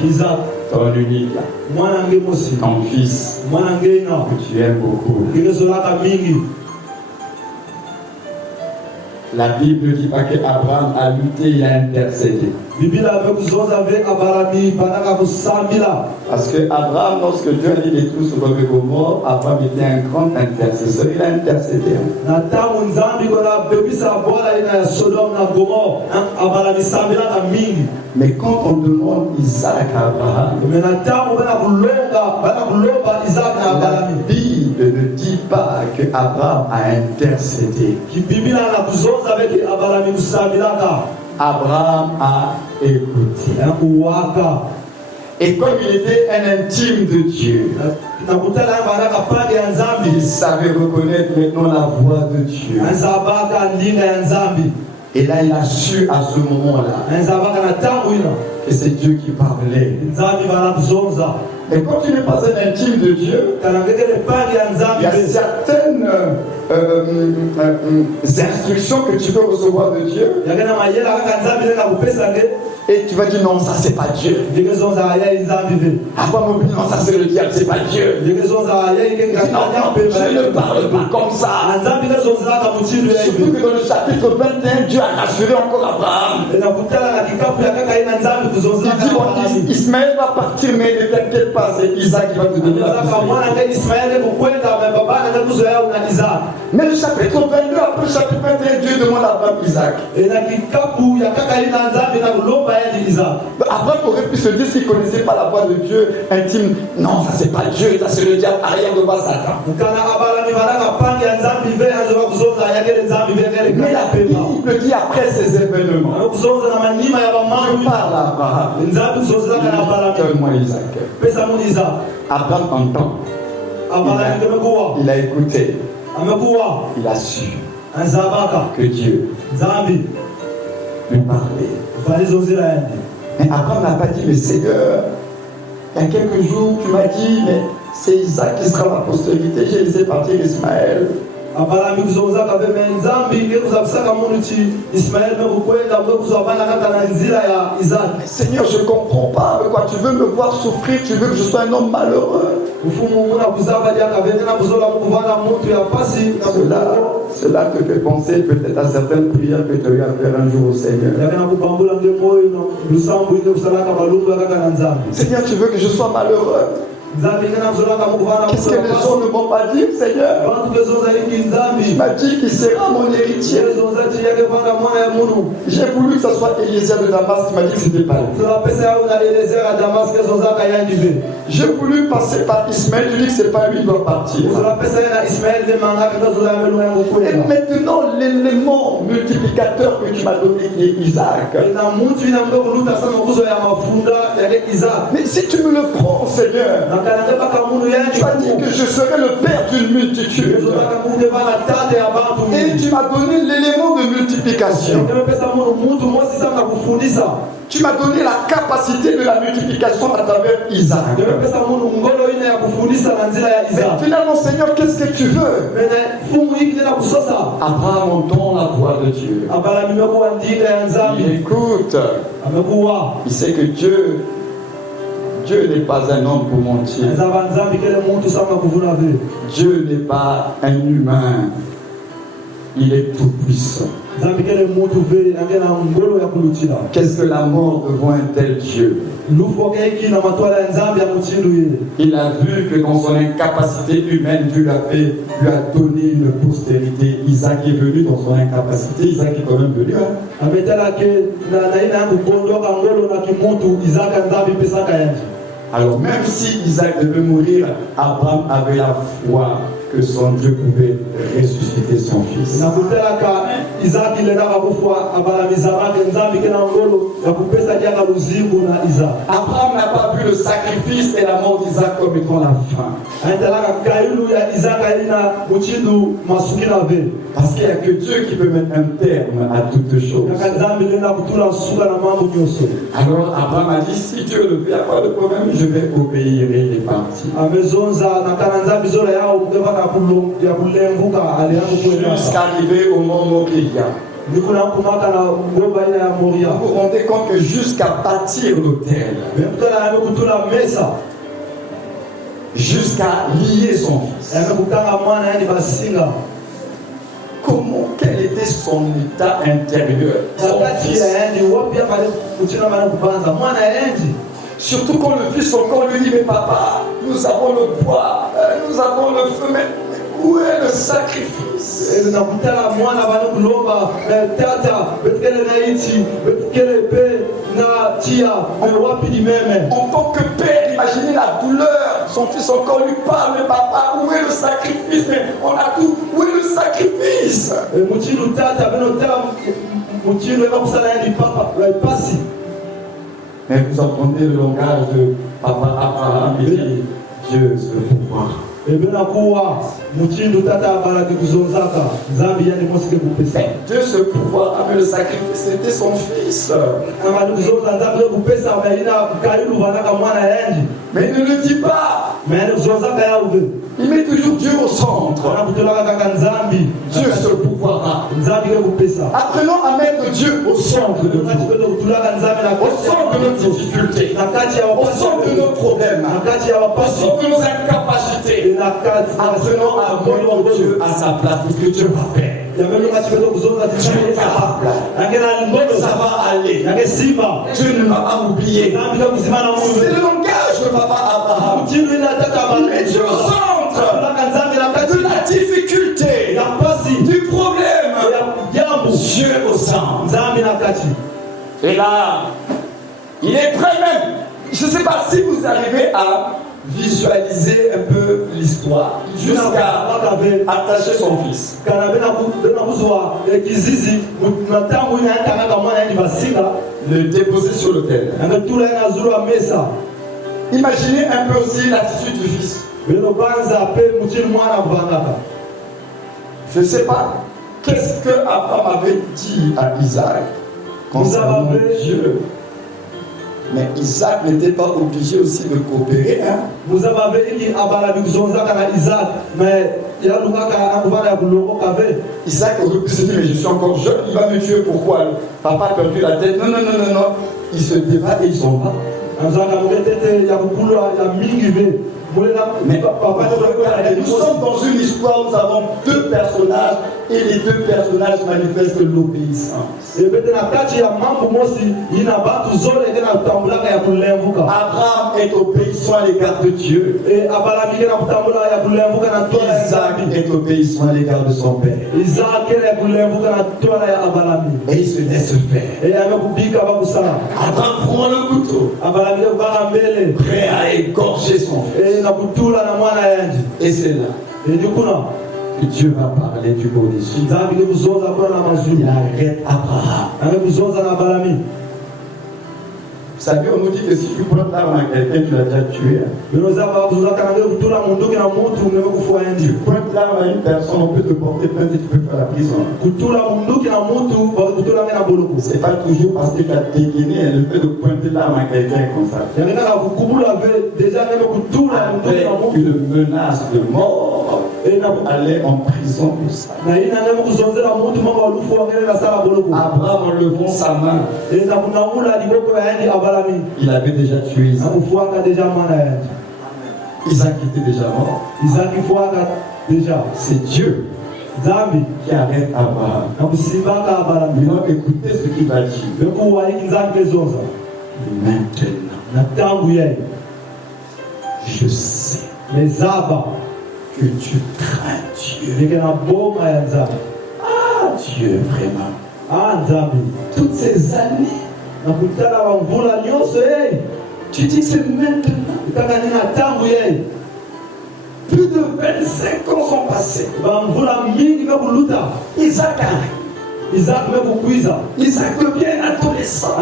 ton unique, ton fils, que tu aimes beaucoup. La Bible ne dit pas qu'Abraham a lutté, il a intercédé. Parce que Abraham, lorsque Dieu a dit détruire Sodome et Gomorrhe, Abraham était un grand intercesseur, il a intercédé. Mais quand on demande Isaac à Abraham, la Bible ne dit pas qu'Abraham a intercédé. Abraham a écouté. Et comme il était un intime de Dieu, il savait reconnaître maintenant la voix de Dieu. Et là, il a su à ce moment-là que c'est Dieu qui parlait. Et quand tu n'es pas un intime de Dieu, il y a certaines instructions que tu peux recevoir de Dieu. Et tu vas dire non, ça c'est pas Dieu. Après, on me dit non, ça c'est le diable, c'est pas Dieu. Non, je ne parle pas comme ça. Surtout que dans le chapitre 21, Dieu a rassuré encore Abraham. Il dit bon, Ismaël va partir, mais ne t'inquiète pas, c'est Isaac qui va te donner la postérité. Mais le chapitre 22, après le chapitre 21, Dieu demande à Abraham Isaac. Abraham aurait pu se dire s'il ne connaissait pas la voix de Dieu intime. Non, ça c'est pas Dieu, ça c'est le diable, arrière de bas Satan. Mais la Bible dit après ces événements, je parle à Abraham. Donne-moi Isaac. Abraham entend. Il a écouté. Il a su que Dieu lui parlait. Mais Abraham n'a pas dit, mais Seigneur, il y a quelques jours, tu m'as dit, mais c'est Isaac qui sera ma postérité, j'ai laissé partir Ismaël. Seigneur, je ne comprends pas. Quoi, tu veux me voir souffrir, tu veux que je sois un homme malheureux. Cela te fait penser peut-être à certaines prières que tu as eu à faire un jour au Seigneur. Seigneur, tu veux que je sois malheureux. Qu'est-ce que les gens ne vont pas dire, Seigneur? Tu m'as dit qu'il sera mon héritier. J'ai voulu que ce soit Eliezer de Damas, tu m'as dit que ce n'était pas lui. J'ai voulu passer par Ismaël, tu dis que ce n'est pas lui qui doit partir. Et maintenant, l'élément multiplicateur que tu m'as donné, qui est Isaac. Mais si tu me le prends, Seigneur, tu as dit que je serai le père d'une multitude. Et tu m'as donné l'élément de multiplication. Tu m'as donné la capacité de la multiplication à travers Isaac. Mais finalement, Seigneur, qu'est-ce que tu veux? Abraham entend la voix de Dieu. Il écoute. Il sait que Dieu n'est pas un homme pour mentir. Dieu n'est pas un humain. Il est tout puissant. Qu'est-ce que la mort devant un tel Dieu? Il a vu que dans son incapacité humaine, Dieu lui a donné une postérité. Isaac est venu dans son incapacité. Isaac est quand même venu. Alors même si Isaac devait mourir, Abraham avait la foi que son Dieu pouvait ressusciter son fils. Abraham n'a pas vu le sacrifice et la mort d'Isaac comme étant la fin. Parce qu'il n'y a que Dieu qui peut mettre un terme à toutes choses. Alors Abraham a dit, si Dieu le fait, il n'y a pas de problème, je vais obéir et il est parti. Jusqu'à arriver au mont Moria. Vous vous rendez compte que jusqu'à bâtir l'autel, jusqu'à lier son fils, comment, quel était son état intérieur, son fils. Surtout quand le fils encore lui dit, mais papa, nous avons le bois, nous avons le feu, mais où est le sacrifice? En tant que père, imaginez la douleur. Son fils encore lui parle, mais papa, où est le sacrifice? Mais on a tout, où est le sacrifice? Mais vous entendez le langage de papa Abraham, il dit, Dieu se pouvoir. Dieu ce pouvoir avec le sacrifice, c'était son fils. Mais il ne le dit pas. Il met toujours Dieu au centre. Dieu ce pouvoir. Apprenons à mettre Dieu au centre de tout. Au centre de nos difficultés. Au centre de nos problèmes. Au centre de nos incapacités. Apprenons à mettre Dieu à sa place, parce que Dieu va faire. Dieu est capable. Ça va aller. Dieu ne va pas oublier. C'est le langage de papa Abraham. Il met Dieu au centre de la difficulté, du problème. Dieu au centre. Et là, il est prêt même. Je ne sais pas si vous arrivez à visualiser un peu l'histoire jusqu'à attacher son fils. Le déposer sur l'autel. Imaginez un peu aussi l'attitude du fils. Je ne sais pas qu'est-ce que Abraham avait dit à Isaac concernant Dieu. Mais Isaac n'était pas obligé aussi de coopérer. Hein? Isaac aurait pu se dire, mais je suis encore jeune, il va me tuer, pourquoi? Papa a perdu la tête. Non. Il se débat et ils s'en va. Mais papa, nous sommes dans une histoire où nous avons deux personnages et les deux personnages manifestent l'obéissance. Abraham est obéissant à l'égard de Dieu. Isaac est obéissant à l'égard de son père. Et il se laisse faire. Abraham prend le couteau, prêt à égorger son fils. Et c'est là que Dieu va parler du au-dessus. Il arrête Abraham. Vous savez, on nous dit que si tu prends l'arme à quelqu'un, tu l'as déjà tué. Tu prends l'arme à une personne, on peut te porter plainte et tu peux faire la prison. C'est pas toujours parce que tu as dégainé le fait de pointer l'arme à quelqu'un comme ça. Avec une menace de mort, et aller en prison pour ça. Abraham, en levant sa main, il avait déjà tué Isaac. Isaac était déjà mort. C'est Dieu qui arrête Abraham. Maintenant, écoutez ce qu'il va dire. Maintenant, je sais que tu crains Dieu. Ah, Dieu, vraiment. Toutes ces années, Tu dis c'est maintenant. Plus de 25 ans sont passés. Isaac devient adolescent.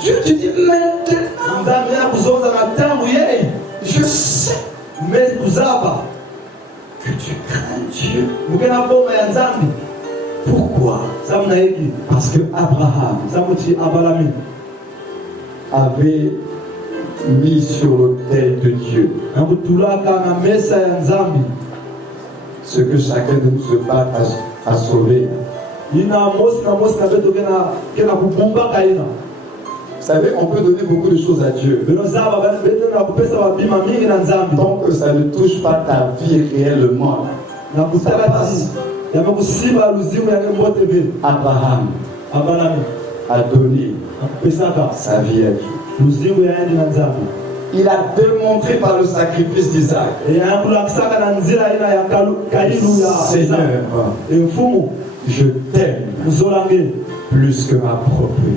Dieu te dit maintenant. Je sais que tu crains Dieu. Pourquoi? Parce que Abraham avait mis sur l'autel de Dieu ce que chacun de nous se bat à sauver. Vous savez, on peut donner beaucoup de choses à Dieu. Tant que ça ne touche pas ta vie réellement. Ça passe. Abraham a donné sa vie à Dieu. Il a démontré par le sacrifice d'Isaac. Seigneur, je t'aime plus que ma propre vie.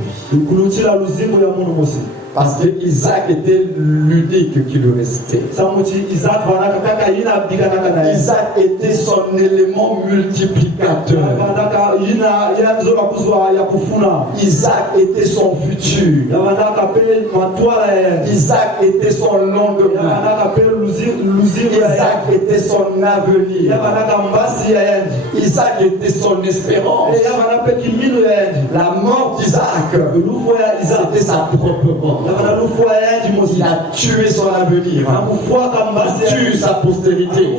Parce que Isaac était l'unique qui lui restait. Isaac était son élément multiplicateur. Isaac était son futur. Isaac était son lendemain. Isaac était son avenir. Isaac était son espérance. La mort d'Isaac, c'était sa propre mort. Il a tué son avenir. Il tue sa postérité.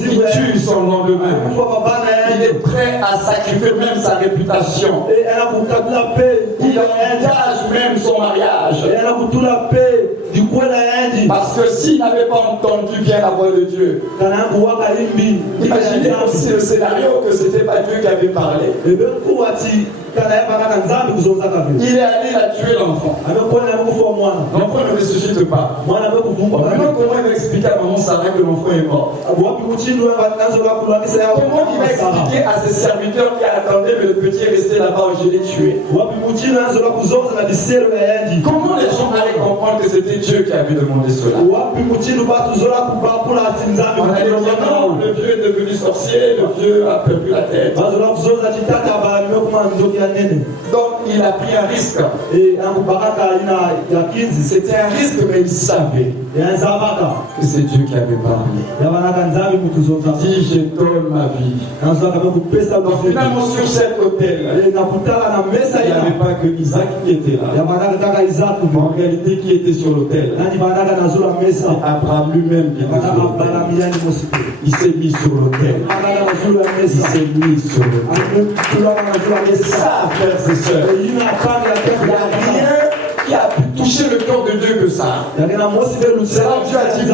Il tue son lendemain. Il est prêt à sacrifier même sa réputation. Il engage même son mariage. Parce que s'il n'avait pas entendu bien la voix de Dieu, imaginez aussi le scénario que ce n'était pas Dieu qui avait parlé. Il est allé la tuer l'enfant. L'enfant ne ressuscite pas. Maintenant, comment il va expliquer à maman Sarah que l'enfant est mort? Comment il va expliquer à ses serviteurs qui attendaient que le petit est resté là-bas où je l'ai tué? Comment les gens allaient comprendre que c'était Dieu qui avait demandé cela? On a dit non, le vieux est devenu sorcier, le vieux a perdu la tête. Donc il a pris un risque. C'était un risque, mais il savait que c'est Dieu qui avait parlé. Il dit, je donne ma vie. Donc finalement sur cet autel, il n'y avait pas que Isaac qui était là. En réalité, qui était sur l'autel? Abraham lui-même qui était sur l'autel. Il s'est mis sur l'autel. Il s'est mis sur l'autel. Et ça, frères et sœurs, il n'y a rien qui a pu toucher le cœur de Dieu que ça. C'est là où Dieu a dit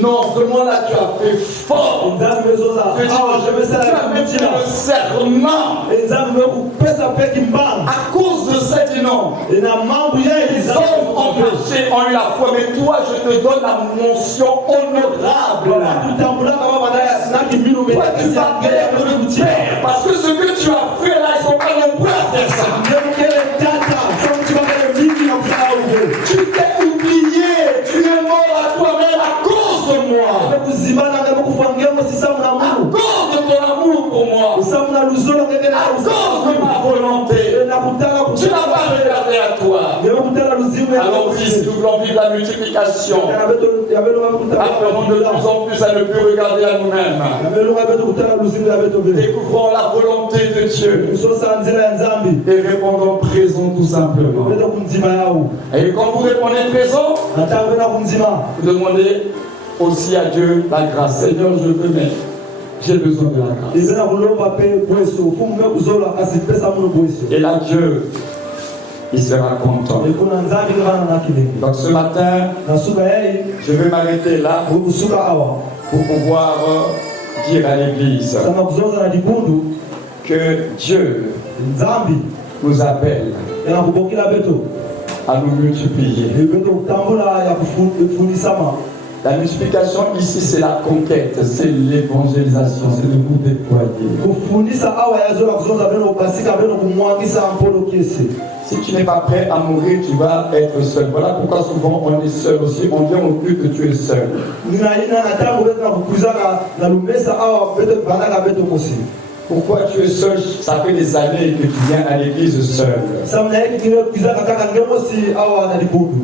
non, demande-là, tu as fait fort. Tu as même dit le serment. À cause de ça, dit non. Les hommes ont marché, ont eu la foi, mais toi, je te donne la mention honorable. Toi, tu vas perdre le père, parce que ce que tu as fait là, ils sont pas nombreux à faire ça. Tu t'es oublié, tu es mort à toi-même à cause de moi. À cause de ton amour pour moi. À cause de ma volonté. Tu n'as pas regardé à toi. Alors fils, nous voulons vivre la multiplication. Apprenons de plus en plus à ne plus regarder à nous-mêmes. Découvrons la volonté de Dieu. Et répondons présent tout simplement. Et quand vous répondez présent, vous demandez aussi à Dieu la grâce. Seigneur, je veux, mais j'ai besoin de la grâce. Et là, Dieu, il sera content. Donc ce matin, je vais m'arrêter là pour pouvoir dire à l'Église que Dieu nous appelle à nous multiplier. La multiplication ici, c'est la conquête, c'est l'évangélisation, c'est de nous déployer. Si tu n'es pas prêt à mourir, tu vas être seul. Voilà pourquoi souvent on est seul aussi. On vient au culte que tu es seul. Pourquoi tu es seul? Ça fait des années que tu viens à l'église seul.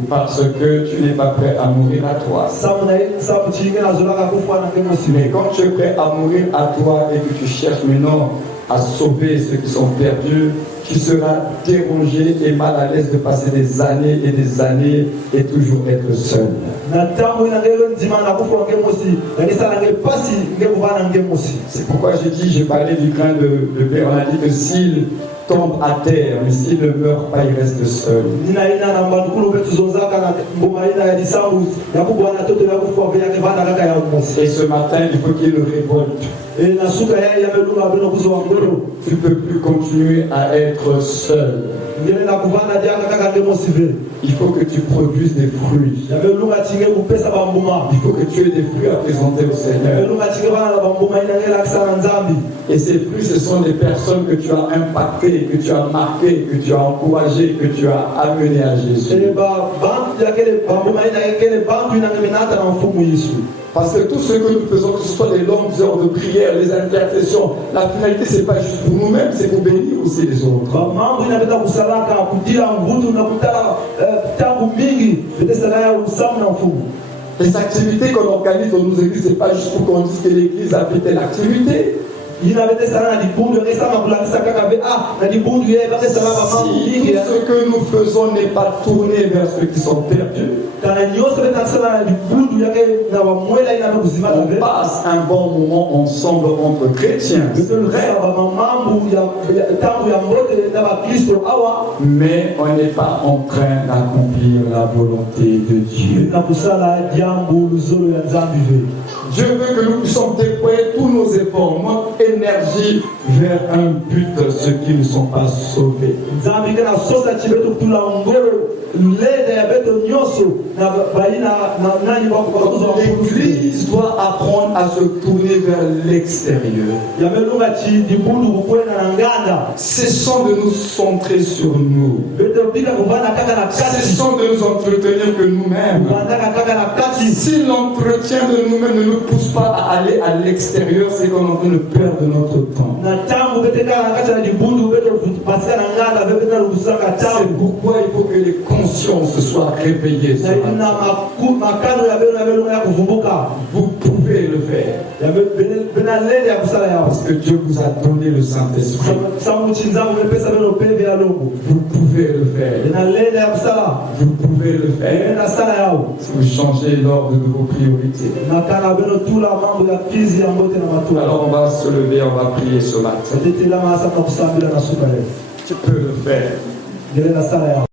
Parce que tu n'es pas prêt à mourir à toi. Mais quand tu es prêt à mourir à toi et que tu cherches maintenant à sauver ceux qui sont perdus, tu seras dérangé et mal à l'aise de passer des années et toujours être seul. C'est pourquoi j'ai parlé du grain de blé. On a dit que s'il tombe à terre, mais s'il ne meurt pas, il reste seul. Et ce matin, il faut qu'il le révolte. Tu ne peux plus continuer à être seul. Il faut que tu produises des fruits. Il faut que tu aies des fruits à présenter au Seigneur. Et ces fruits, ce sont des personnes que tu as impactées, que tu as marquées, que tu as encouragées, que tu as amenées à Jésus. Parce que tout ce que nous faisons, que ce soit les longues heures de prière, les intercessions, la finalité, ce n'est pas juste pour nous-mêmes, c'est pour bénir aussi les autres. Les activités qu'on organise dans nos églises, ce n'est pas juste pour qu'on dise que l'église a fait telle activité. Si tout ce que nous faisons n'est pas tourné vers ceux qui sont perdus, on passe un bon moment ensemble entre chrétiens, mais on n'est pas en train d'accomplir la volonté de Dieu. Dieu veut que nous puissions déployer tous nos efforts, notre énergie vers un but, ceux qui ne sont pas sauvés. L'Église doit apprendre à se tourner vers l'extérieur. Cessons de nous centrer sur nous. Cessons de nous entretenir que nous-mêmes. Si l'entretien de nous-mêmes ne nous pousse pas à aller à l'extérieur, c'est qu'on est en train de perdre notre temps. C'est pourquoi il faut que les consciences soient réveillées. Vous pouvez le faire. Parce que Dieu vous a donné le Saint-Esprit. Vous pouvez le faire. Vous pouvez le faire. Si vous changez l'ordre de vos priorités. Alors on va se lever, on va prier ce matin. Tu peux le faire.